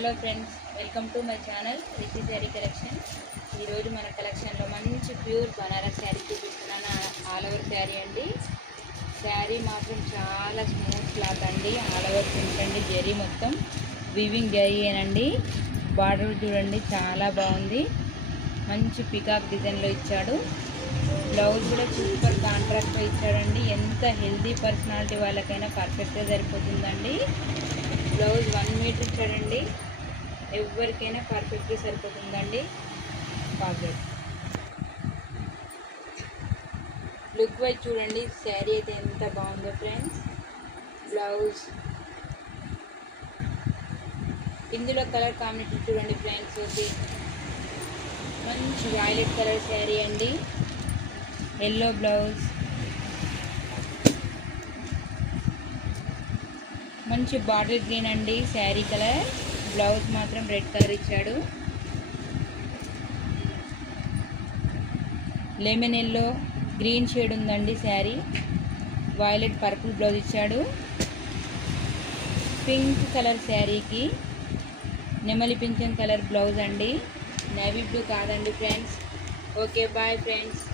Hello friends, welcome to my channel Rishi sari collection. ఈరోజు మన కలెక్షన్లో మంచి ప్యూర్ బనారస్ శారీ చూపిస్తున్నాను. ఆల్ ఓవర్ శారీ అండి. శారీ మాత్రం చాలా స్మూత్ క్లాత్ అండి. ఆల్ ఓవర్ చూడండి, జరీ మొత్తం వీవింగ్ జరీయేనండి. బార్డర్ చూడండి చాలా బాగుంది. మంచి పికాక్ డిజైన్లో ఇచ్చాడు. బ్లౌజ్ కూడా సూపర్ కాంట్రాక్ట్గా ఇచ్చాడండి. ఎంత హెల్దీ పర్సనాలిటీ వాళ్ళకైనా పర్ఫెక్ట్గా సరిపోతుందండి. బ్లౌజ్ 1 మీటర్ ఇచ్చాడండి. ఎవరికైనా పర్ఫెక్ట్గా సరిపోతుందండి. పాకెట్ లుక్ వైజ్ చూడండి, శారీ అయితే ఎంత బాగుందో ఫ్రెండ్స్. బ్లౌజ్ ఇందులో కలర్ కాంబినేషన్ చూడండి ఫ్రెండ్స్. ఓకే, మంచి వైలెట్ కలర్ శారీ అండి. ఎల్లో బ్లౌజ్, మంచి బాటిల్ గ్రీన్ అండి శారీ కలర్. బ్లౌజ్ మాత్రం రెడ్ కలర్ ఇచ్చాడు. లెమన్ ఎల్లో గ్రీన్ షేడ్ ఉందండి శారీ. వైలెట్ పర్పుల్ బ్లౌజ్ ఇచ్చాడు. పింక్ కలర్ శారీకి నెమలి పింఛన్ కలర్ బ్లౌజ్ అండి. నేవీ బ్లూ కాదండి ఫ్రెండ్స్. Okay, bye friends.